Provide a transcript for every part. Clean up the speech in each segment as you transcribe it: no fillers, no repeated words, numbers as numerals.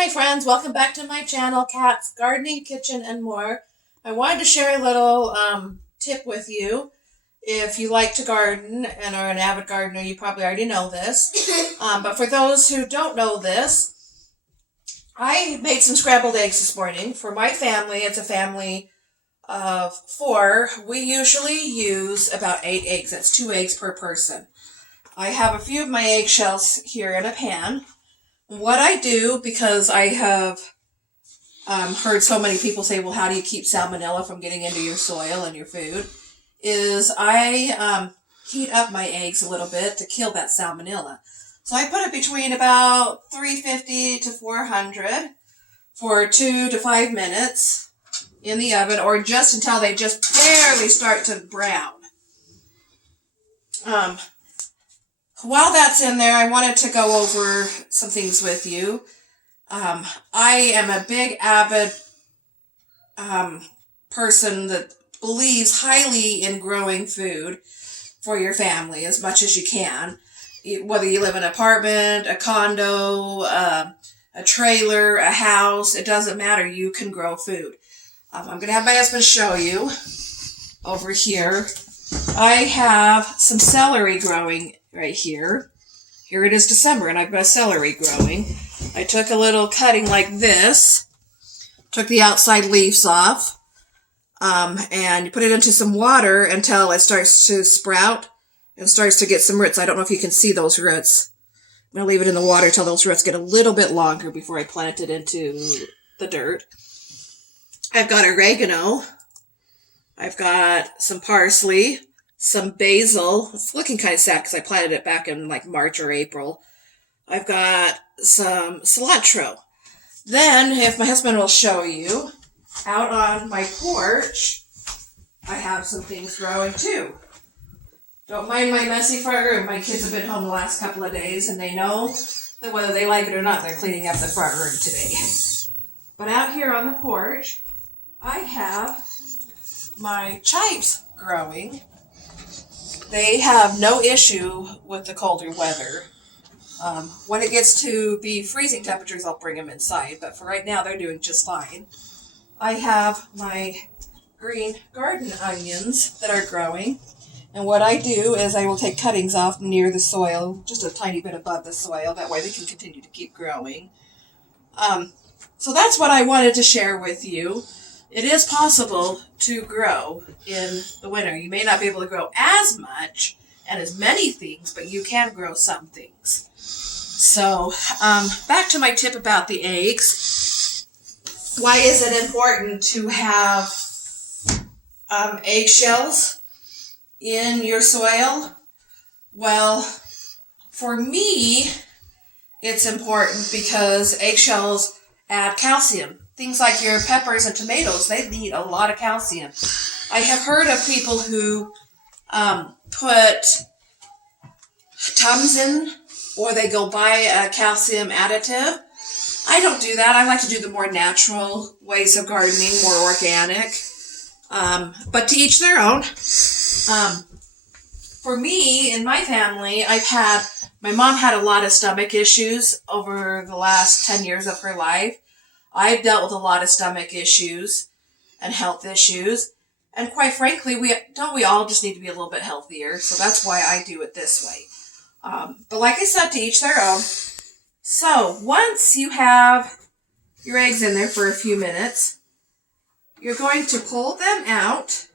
my friends, welcome back to my channel, Kat's Gardening Kitchen and More. I wanted to share a little tip with you. If you like to garden and are an avid gardener, you probably already know this. But for those who don't know this, I made some scrambled eggs this morning. For my family, it's a family of 4. We usually use about 8 eggs. That's 2 eggs per person. I have a few of my eggshells here in a pan. What I do, because I have heard so many people say, well, how do you keep salmonella from getting into your soil and your food, is I heat up my eggs a little bit to kill that salmonella. So I put it between about 350 to 400 for 2 to 5 minutes in the oven, or just until they just barely start to brown. While that's in there, I wanted to go over some things with you. I am a big, avid person that believes highly in growing food for your family as much as you can. Whether you live in an apartment, a condo, a trailer, a house, it doesn't matter. You can grow food. I'm going to have my husband show you over here. I have some celery growing right here. Here it is December, and I've got celery growing. I took a little cutting like this, took the outside leaves off, and you put it into some water until it starts to sprout and starts to get some roots. I don't know if you can see those roots. I'm going to leave it in the water until those roots get a little bit longer before I plant it into the dirt. I've got oregano. I've got some parsley, some basil. It's looking kind of sad because I planted it back in like March or April. I've got some cilantro. Then, if my husband will show you, out on my porch, I have some things growing too. Don't mind my messy front room. My kids have been home the last couple of days, and they know that whether they like it or not, they're cleaning up the front room today. But out here on the porch, I have my chives growing. They have no issue with the colder weather. When it gets to be freezing temperatures, I'll bring them inside, but for right now, they're doing just fine. I have my green garden onions that are growing, and what I do is I will take cuttings off near the soil, just a tiny bit above the soil, that way they can continue to keep growing. So that's what I wanted to share with you. It is possible to grow in the winter. You may not be able to grow as much and as many things, but you can grow some things. So, back to my tip about the eggs. Why is it important to have eggshells in your soil? Well, for me, it's important because eggshells add calcium. Things like your peppers and tomatoes, they need a lot of calcium. I have heard of people who put Tums in, or they go buy a calcium additive. I don't do that. I like to do the more natural ways of gardening, more organic. But to each their own. For me, in my family, my mom had a lot of stomach issues over the last 10 years of her life. I've dealt with a lot of stomach issues and health issues. And quite frankly, we all just need to be a little bit healthier. So that's why I do it this way. But like I said, to each their own. So once you have your eggs in there for a few minutes, you're going to pull them out.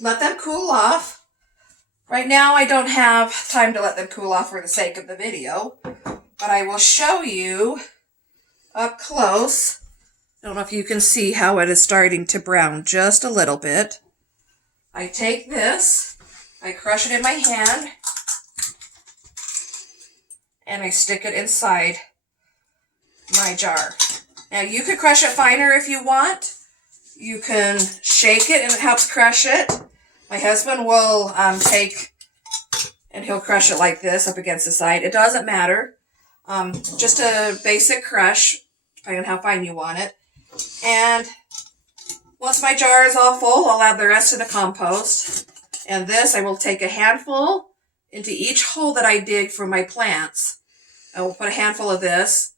Let them cool off. Right now, I don't have time to let them cool off for the sake of the video. But I will show you up close. I don't know if you can see how it is starting to brown just a little bit. I take this, I crush it in my hand, and I stick it inside my jar. Now you could crush it finer if you want. You can shake it and it helps crush it. My husband will take and he'll crush it like this up against the side. It doesn't matter. Just a basic crush, depending on how fine you want it. And once my jar is all full, I'll add the rest of the compost. And this, I will take a handful into each hole that I dig for my plants. I will put a handful of this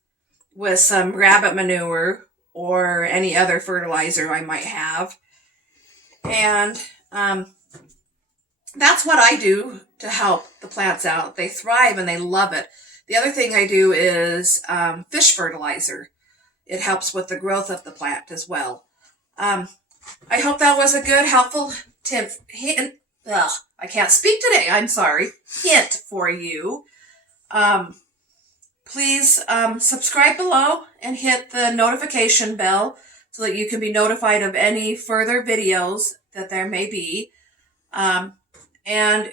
with some rabbit manure or any other fertilizer I might have. And that's what I do to help the plants out. They thrive and they love it. The other thing I do is fish fertilizer. It helps with the growth of the plant as well. I hope that was a good, helpful tip. I can't speak today. I'm sorry. Hint for you. Please subscribe below and hit the notification bell so that you can be notified of any further videos that there may be. And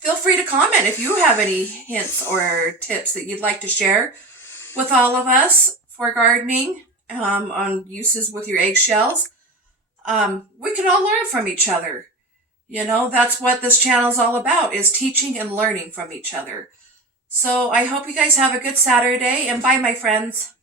feel free to comment if you have any hints or tips that you'd like to share with all of us for gardening, on uses with your eggshells. We can all learn from each other. You know, that's what this channel is all about, is teaching and learning from each other. So I hope you guys have a good Saturday, and bye, my friends.